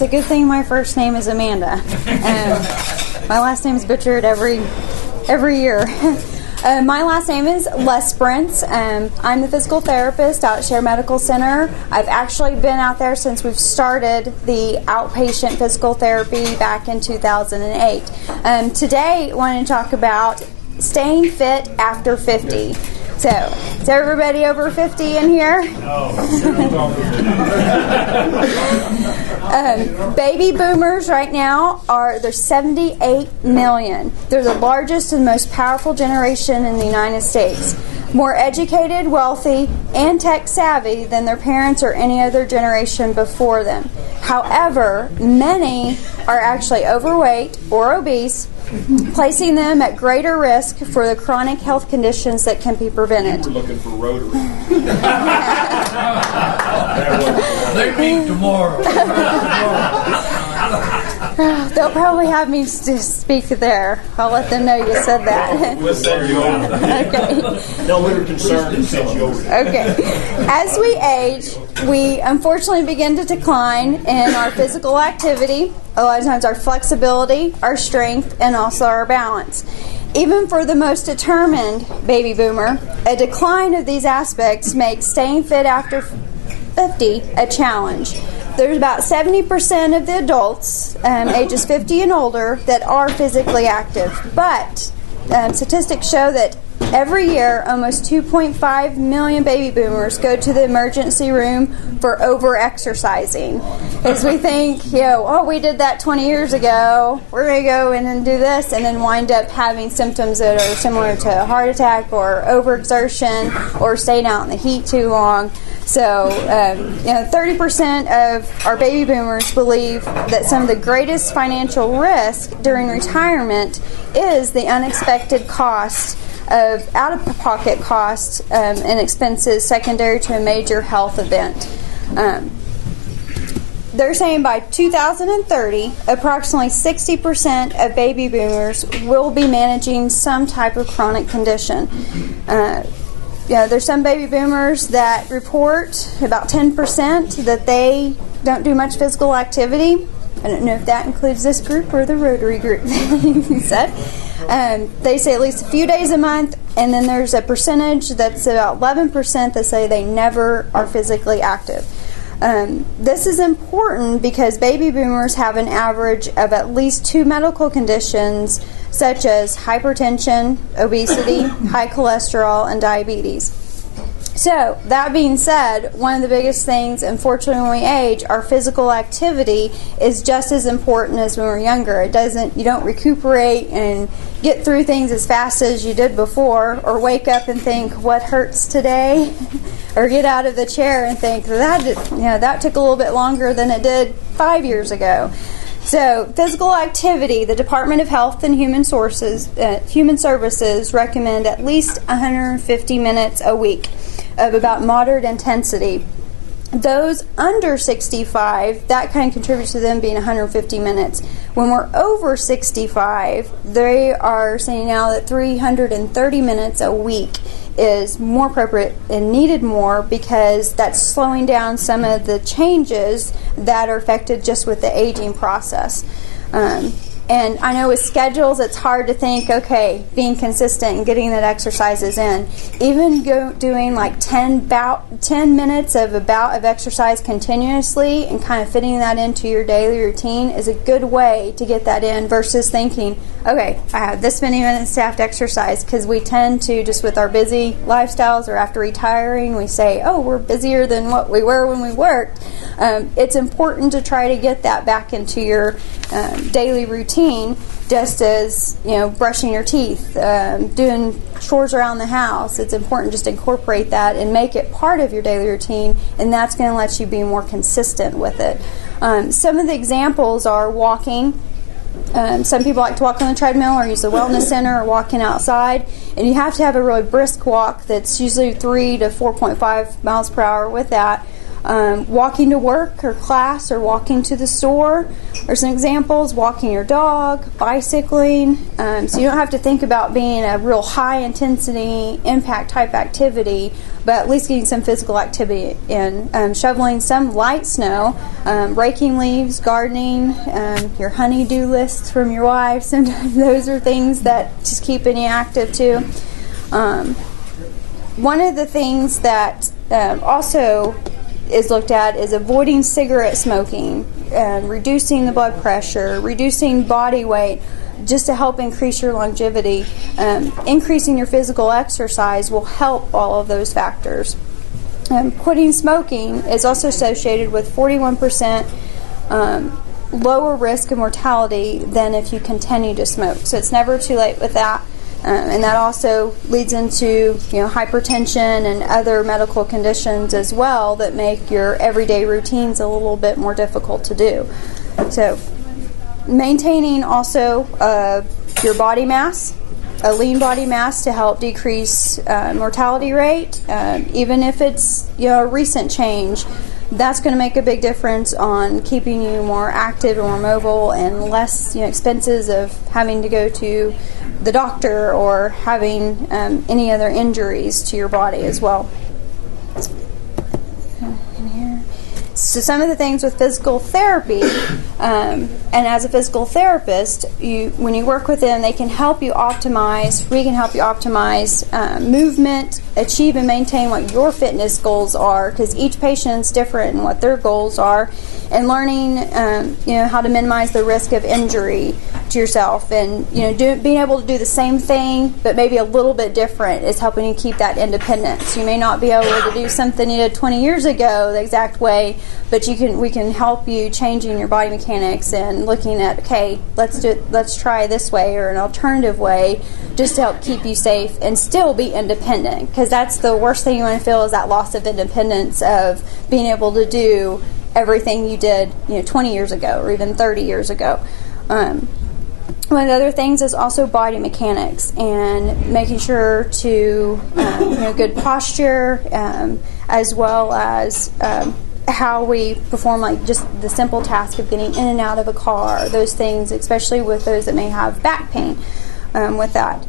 It's a good thing my first name is Amanda. My last name is butchered every year. My last name is Les Brentz. I'm the physical therapist out at Share Medical Center. I've actually been out there since we've started the outpatient physical therapy back in 2008. Today, I want to talk about staying fit after 50. So, is everybody over 50 in here? Baby boomers right now there's 78 million. They're the largest and most powerful generation in the United States. More educated, wealthy, and tech savvy than their parents or any other generation before them. However, many are actually overweight or obese, placing them at greater risk for the chronic health conditions that can be prevented. We're looking for Rotary. They meet tomorrow. They'll probably have me speak there. I'll let them know you said that. We'll send you over. Okay. Tell them you're concerned and send you over. Okay. As we age, we unfortunately begin to decline in our physical activity, a lot of times our flexibility, our strength, and also our balance. Even for the most determined baby boomer, a decline of these aspects makes staying fit after 50 a challenge. There's about 70% of the adults, ages 50 and older, that are physically active. But statistics show that every year, almost 2.5 million baby boomers go to the emergency room for over-exercising. As we think, we did that 20 years ago, we're going to go in and do this, and then wind up having symptoms that are similar to a heart attack or overexertion or staying out in the heat too long. So, 30% of our baby boomers believe that some of the greatest financial risk during retirement is the unexpected cost of out-of-pocket costs and expenses secondary to a major health event. They're saying by 2030, approximately 60% of baby boomers will be managing some type of chronic condition. There's some baby boomers that report about 10% that they don't do much physical activity. I don't know if that includes this group or the Rotary group you said. They say at least a few days a month, and then there's a percentage that's about 11% that say they never are physically active. This is important because baby boomers have an average of at least 2 medical conditions such as hypertension, obesity, high cholesterol, and diabetes. So, that being said, one of the biggest things, unfortunately, when we age, our physical activity is just as important as when we're younger. You don't recuperate and get through things as fast as you did before, or wake up and think, what hurts today? Or get out of the chair and think, that took a little bit longer than it did 5 years ago. So, physical activity, the Department of Health and Human Services recommend at least 150 minutes a week of about moderate intensity. Those under 65, that kind of contributes to them being 150 minutes. When we're over 65, they are saying now that 330 minutes a week is more appropriate and needed more because that's slowing down some of the changes that are affected just with the aging process. And I know with schedules, it's hard to think, being consistent and getting that exercises in. Even doing like 10 minutes of a bout of exercise continuously and kind of fitting that into your daily routine is a good way to get that in versus thinking, I have this many minutes to have to exercise, because we tend to, just with our busy lifestyles or after retiring, we say, we're busier than what we were when we worked. It's important to try to get that back into your daily routine, just as brushing your teeth, doing chores around the house. It's important just to incorporate that and make it part of your daily routine, and that's going to let you be more consistent with it. Some of the examples are walking. Some people like to walk on the treadmill or use the wellness center or walking outside, and you have to have a really brisk walk that's usually 3 to 4.5 miles per hour with that. Walking to work or class or walking to the store are some examples. Walking your dog, bicycling. So you don't have to think about being a real high intensity impact type activity, but but at least getting some physical activity in. Shoveling some light snow, raking leaves, gardening, your honey-do lists from your wife. Sometimes those are things that just keeping you active too. One of the things that also is looked at is avoiding cigarette smoking, reducing the blood pressure, reducing body weight, just to help increase your longevity. Increasing your physical exercise will help all of those factors. Quitting smoking is also associated with 41% lower risk of mortality than if you continue to smoke. So it's never too late with that. And that also leads into hypertension and other medical conditions as well that make your everyday routines a little bit more difficult to do. So maintaining also your body mass, a lean body mass to help decrease mortality rate, even if it's a recent change. That's going to make a big difference on keeping you more active and more mobile and less expenses of having to go to the doctor or having any other injuries to your body as well. So some of the things with physical therapy, and as a physical therapist, when you work with them, we can help you optimize movement, achieve and maintain what your fitness goals are, because each patient's different in what their goals are, and learning how to minimize the risk of injury to yourself, and being able to do the same thing but maybe a little bit different is helping you keep that independence. You may not be able to do something you did 20 years ago the exact way, but we can help you changing your body mechanics and looking at, okay, let's try this way or an alternative way, just to help keep you safe and still be independent, because that's the worst thing you want to feel, is that loss of independence of being able to do everything you did 20 years ago or even 30 years ago. One of the other things is also body mechanics and making sure to good posture, as well as how we perform, like just the simple task of getting in and out of a car, those things, especially with those that may have back pain with that.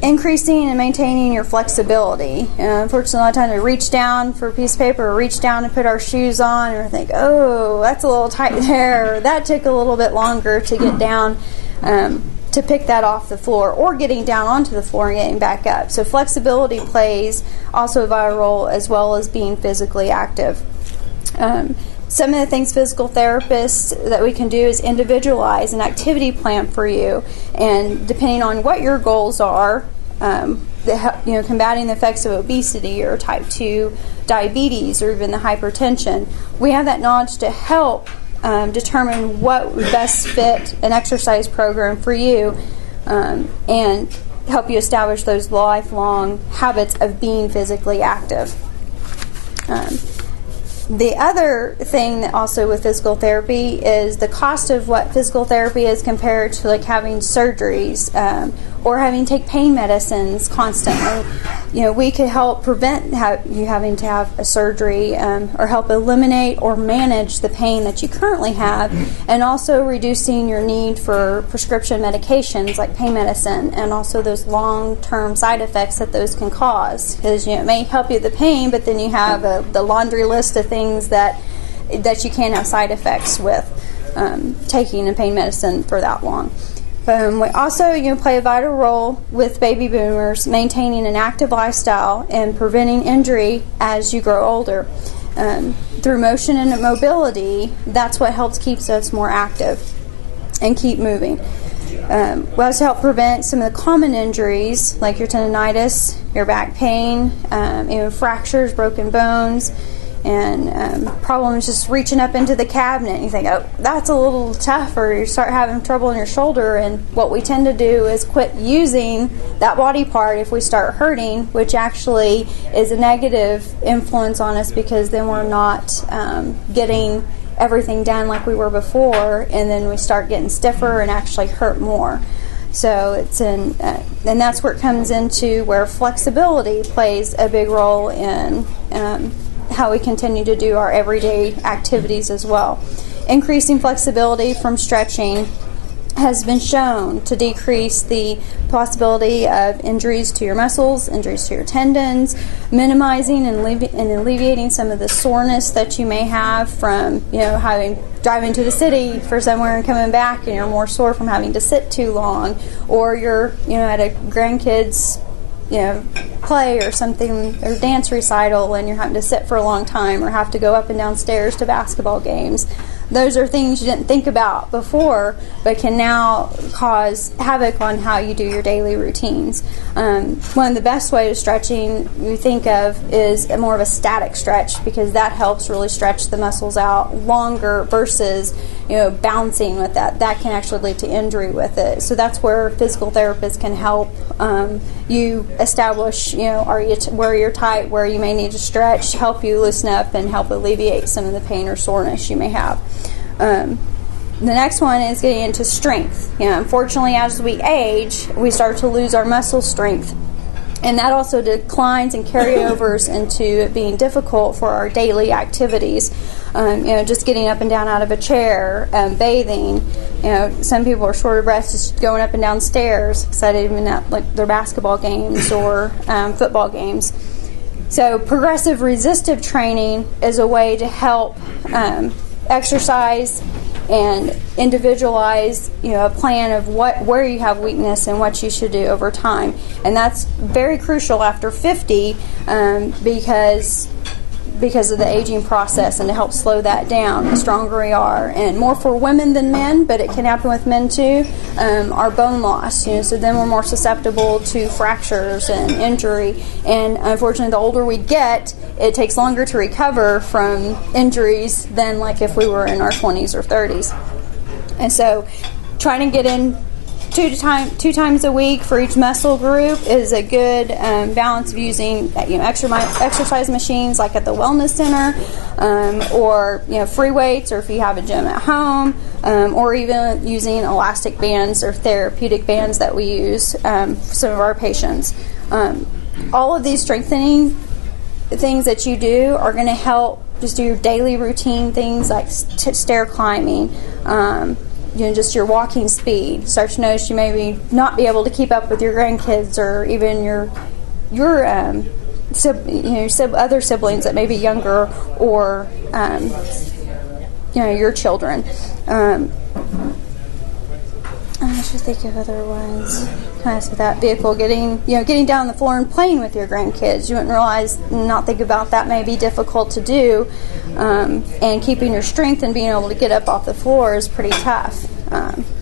Increasing and maintaining your flexibility. Unfortunately, a lot of times we reach down for a piece of paper or reach down to put our shoes on and we think, oh, that's a little tight there, or that took a little bit longer to get down to pick that off the floor, or getting down onto the floor and getting back up. So flexibility plays also a vital role, as well as being physically active. Some of the things physical therapists that we can do is individualize an activity plan for you, and depending on what your goals are, combating the effects of obesity or type 2 diabetes or even the hypertension, we have that knowledge to help determine what would best fit an exercise program for you, and help you establish those lifelong habits of being physically active. The other thing that also with physical therapy is the cost of what physical therapy is compared to like having surgeries or having to take pain medicines constantly. We could help prevent you having to have a surgery, or help eliminate or manage the pain that you currently have, and also reducing your need for prescription medications like pain medicine, and also those long-term side effects that those can cause. Because it may help you with the pain, but then you have the laundry list of things that you can have side effects with taking a pain medicine for that long. We also play a vital role with baby boomers maintaining an active lifestyle and preventing injury as you grow older. Through motion and mobility, that's what helps keeps us more active and keep moving. We also help prevent some of the common injuries like your tendonitis, your back pain, fractures, broken bones, and problems just reaching up into the cabinet. You think, oh, that's a little tough, or you start having trouble in your shoulder, and what we tend to do is quit using that body part if we start hurting, which actually is a negative influence on us, because then we're not getting everything done like we were before, and then we start getting stiffer and actually hurt more. So and that's where it comes into where flexibility plays a big role in how we continue to do our everyday activities as well. Increasing flexibility from stretching has been shown to decrease the possibility of injuries to your muscles, injuries to your tendons, minimizing and alleviating some of the soreness that you may have from, driving to the city for somewhere and coming back, and you're more sore from having to sit too long, or you're, at a grandkid's, play or something, or dance recital, and you're having to sit for a long time, or have to go up and down stairs to basketball games. Those are things you didn't think about before, but can now cause havoc on how you do your daily routines. One of the best ways of stretching you think of is more of a static stretch, because that helps really stretch the muscles out longer versus bouncing with that. That can actually lead to injury with it. So that's where physical therapists can help you establish, where you're tight, where you may need to stretch, help you loosen up, and help alleviate some of the pain or soreness you may have. The next one is getting into strength. Unfortunately, as we age, we start to lose our muscle strength, and that also declines and carryovers into it being difficult for our daily activities. Just getting up and down out of a chair, bathing. Some people are short of breath just going up and down stairs, excited even at like their basketball games or football games. So progressive resistive training is a way to help exercise and individualize, a plan of where you have weakness and what you should do over time. And that's very crucial after 50 because of the aging process, and to help slow that down, the stronger we are. And more for women than men, but it can happen with men too, our bone loss. So then we're more susceptible to fractures and injury. And unfortunately, the older we get, it takes longer to recover from injuries than like if we were in our 20s or 30s. And so trying to get in two times a week for each muscle group is a good balance of using exercise machines like at the wellness center, or free weights, or if you have a gym at home, or even using elastic bands or therapeutic bands that we use for some of our patients. All of these strengthening things that you do are going to help just do your daily routine things like stair climbing, just your walking speed. Start to notice you maybe not be able to keep up with your grandkids, or even your other siblings that may be younger, or your children. I should think of other ones. Kind of that vehicle, getting down on the floor and playing with your grandkids. You wouldn't not think about that may be difficult to do, and keeping your strength and being able to get up off the floor is pretty tough.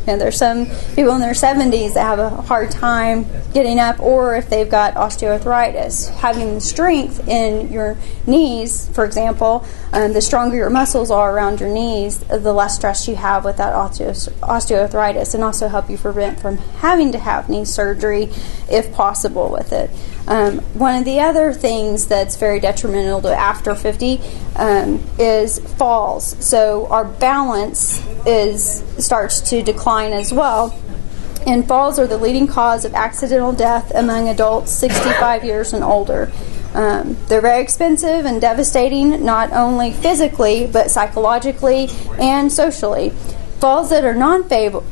And there's some people in their 70s that have a hard time getting up, or if they've got osteoarthritis, having the strength in your knees, for example, the stronger your muscles are around your knees, the less stress you have with that osteoarthritis, and also help you prevent from having to have knee surgery if possible with it. One of the other things that's very detrimental to after 50 is falls. So our balance starts to decline as well. And falls are the leading cause of accidental death among adults 65 years and older. They're very expensive and devastating, not only physically, but psychologically and socially. Falls that are non-fatal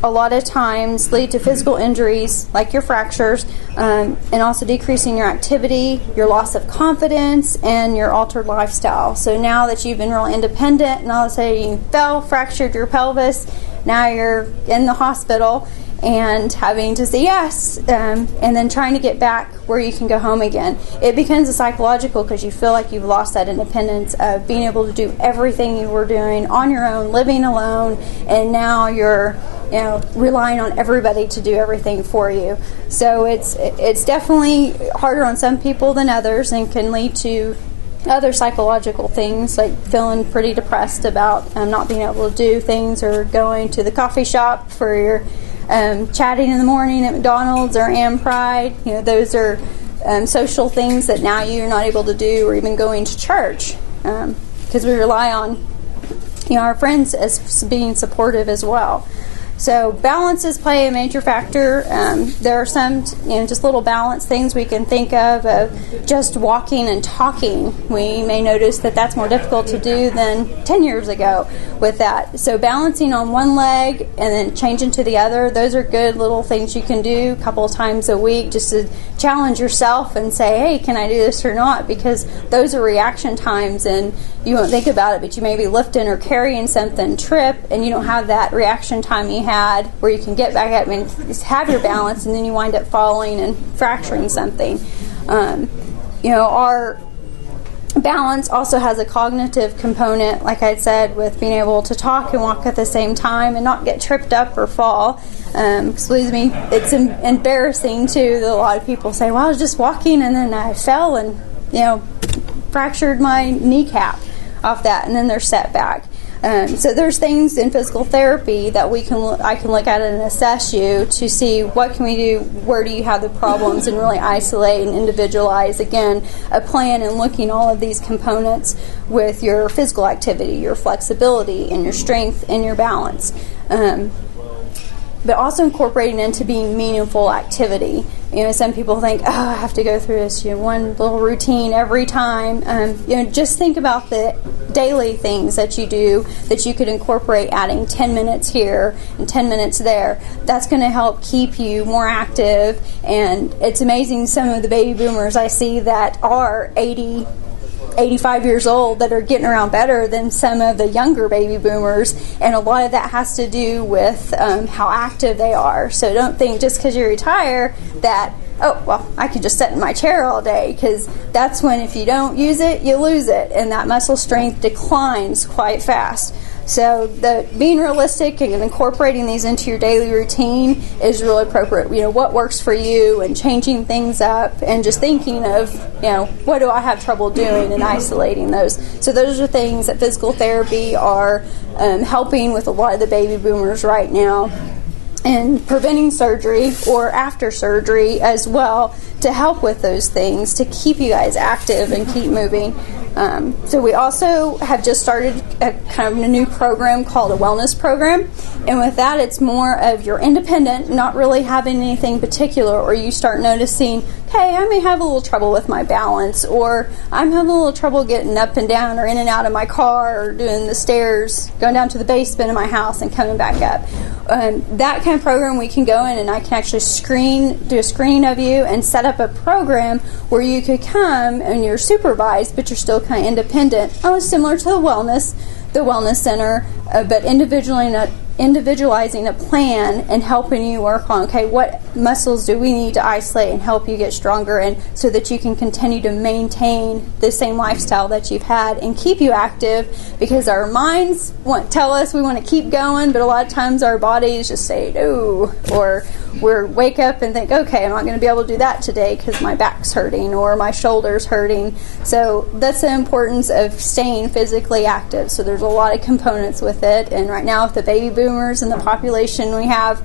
a lot of times lead to physical injuries like your fractures, and also decreasing your activity, your loss of confidence, and your altered lifestyle. So now that you've been really independent, and all of a sudden you fell, fractured your pelvis, now you're in the hospital and having to say yes, and then trying to get back where you can go home again. It becomes a psychological, because you feel like you've lost that independence of being able to do everything you were doing on your own, living alone, and now you're relying on everybody to do everything for you. So it's definitely harder on some people than others, and can lead to other psychological things like feeling pretty depressed about not being able to do things, or going to the coffee shop for your chatting in the morning at McDonald's or Am Pride. Those are social things that now you're not able to do, or even going to church, because we rely on our friends as being supportive as well. So balances play a major factor. There are some, just little balance things we can think of just walking and talking. We may notice that that's more difficult to do than 10 years ago with that. So balancing on one leg and then changing to the other, those are good little things you can do a couple of times a week just to challenge yourself and say, hey, can I do this or not? Because those are reaction times and you won't think about it, but you may be lifting or carrying something, trip, and you don't have that reaction time you had where you can get back up and have your balance, and then you wind up falling and fracturing something. Our balance also has a cognitive component, like I said, with being able to talk and walk at the same time and not get tripped up or fall. Believe me, it's embarrassing too that a lot of people say, well, I was just walking and then I fell and fractured my kneecap off that, and then they're set back. So there's things in physical therapy that I can look at and assess you to see what can we do, where do you have the problems, and really isolate and individualize, again, a plan and looking all of these components with your physical activity, your flexibility, and your strength and your balance. But also incorporating into being meaningful activity. Some people think, I have to go through this one little routine every time. Just think about the daily things that you do that you could incorporate, adding 10 minutes here and 10 minutes there. That's going to help keep you more active. And it's amazing some of the baby boomers I see that are 85 years old that are getting around better than some of the younger baby boomers, and a lot of that has to do with how active they are. So don't think just because you retire that, I can just sit in my chair all day, because that's when, if you don't use it, you lose it, and that muscle strength declines quite fast. So being realistic and incorporating these into your daily routine is really appropriate. What works for you, and changing things up, and just thinking of, what do I have trouble doing, and isolating those. So those are things that physical therapy are helping with a lot of the baby boomers right now, and preventing surgery or after surgery as well, to help with those things, to keep you guys active and keep moving. So we also have just started a kind of a new program called a wellness program, and with that it's more of you're independent, not really having anything particular, or you start noticing, hey, I may have a little trouble with my balance, or I'm having a little trouble getting up and down or in and out of my car, or doing the stairs, going down to the basement of my house and coming back up. That kind of program, we can go in and I can actually do a screening of you and set up a program where you could come and you're supervised, but you're still kind of independent. Similar to the wellness center, but individualizing a plan and helping you work on, what muscles do we need to isolate and help you get stronger, and so that you can continue to maintain the same lifestyle that you've had and keep you active, because our minds tell us we want to keep going, but a lot of times our bodies just say no, or we wake up and think, okay, I'm not going to be able to do that today because my back's hurting or my shoulder's hurting. So that's the importance of staying physically active. So there's a lot of components with it, and right now with the baby boomers and the population we have,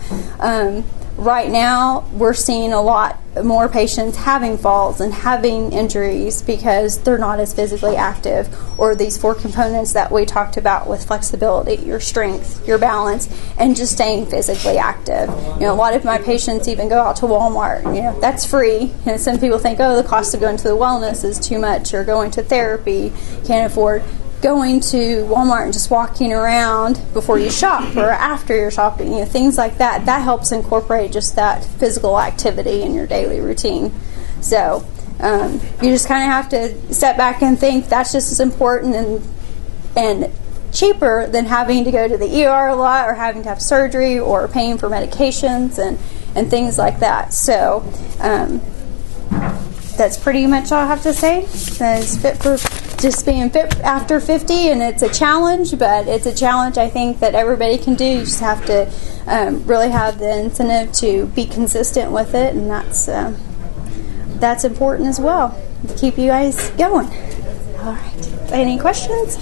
right now we're seeing a lot more patients having falls and having injuries because they're not as physically active, or these 4 components that we talked about with flexibility, your strength, your balance, and just staying physically active. A lot of my patients even go out to Walmart. That's free. Some people think, the cost of going to the wellness is too much, or going to therapy, can't afford. Going to Walmart and just walking around before you shop or after you're shopping, things like that, that helps incorporate just that physical activity in your daily routine. So you just kind of have to step back and think that's just as important and cheaper than having to go to the ER a lot, or having to have surgery, or paying for medications and things like that. So that's pretty much all I have to say. It's fit for just being fit after 50, and it's a challenge, but it's a challenge I think that everybody can do. You just have to really have the incentive to be consistent with it, and that's important as well, to keep you guys going. All right. Any questions?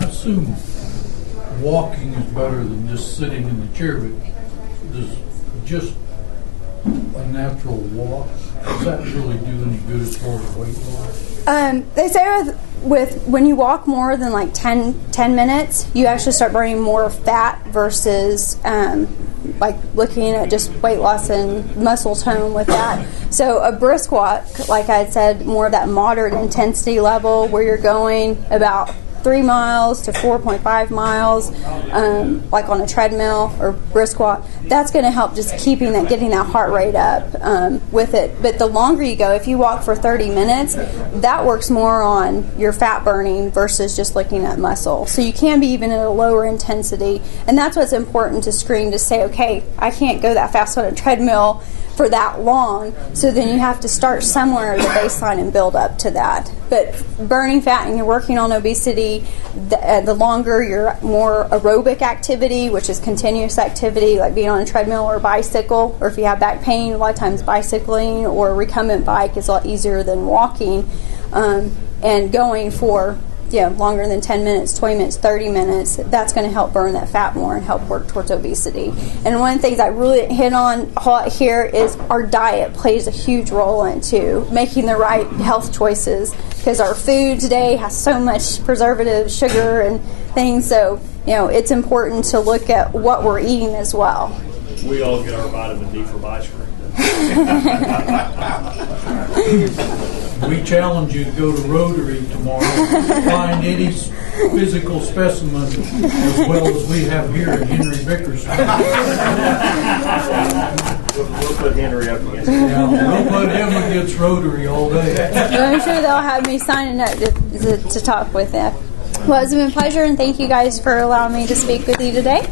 I assume walking is better than just sitting in the chair, but does just a natural walk, does that really do any good as far as weight loss? They say when you walk more than like 10 minutes, you actually start burning more fat versus like looking at just weight loss and muscle tone with that. So a brisk walk, like I said, more of that moderate intensity level where you're going about 3 miles to 4.5 miles, like on a treadmill or brisk walk, that's going to help just getting that heart rate up with it. But the longer you go, if you walk for 30 minutes, that works more on your fat burning versus just looking at muscle. So you can be even at a lower intensity, and that's what's important to screen, to say, okay, I can't go that fast on a treadmill for that long, so then you have to start somewhere at the baseline and build up to that. But burning fat and you're working on obesity, the longer your more aerobic activity, which is continuous activity, like being on a treadmill or a bicycle, or if you have back pain, a lot of times bicycling or a recumbent bike is a lot easier than walking, and going for longer than 10 minutes, 20 minutes, 30 minutes, that's going to help burn that fat more and help work towards obesity. And one of the things I really hit on a lot here is our diet plays a huge role into making the right health choices, because our food today has so much preservative, sugar, and things. So, it's important to look at what we're eating as well. We all get our vitamin D from ice cream. We challenge you to go to Rotary tomorrow and find any physical specimen as well as we have here at Henry Vickers. We'll put Henry up against We'll put him against Rotary all day. Well, I'm sure they'll have me signing up to talk with them. Well, it's been a pleasure, and thank you guys for allowing me to speak with you today.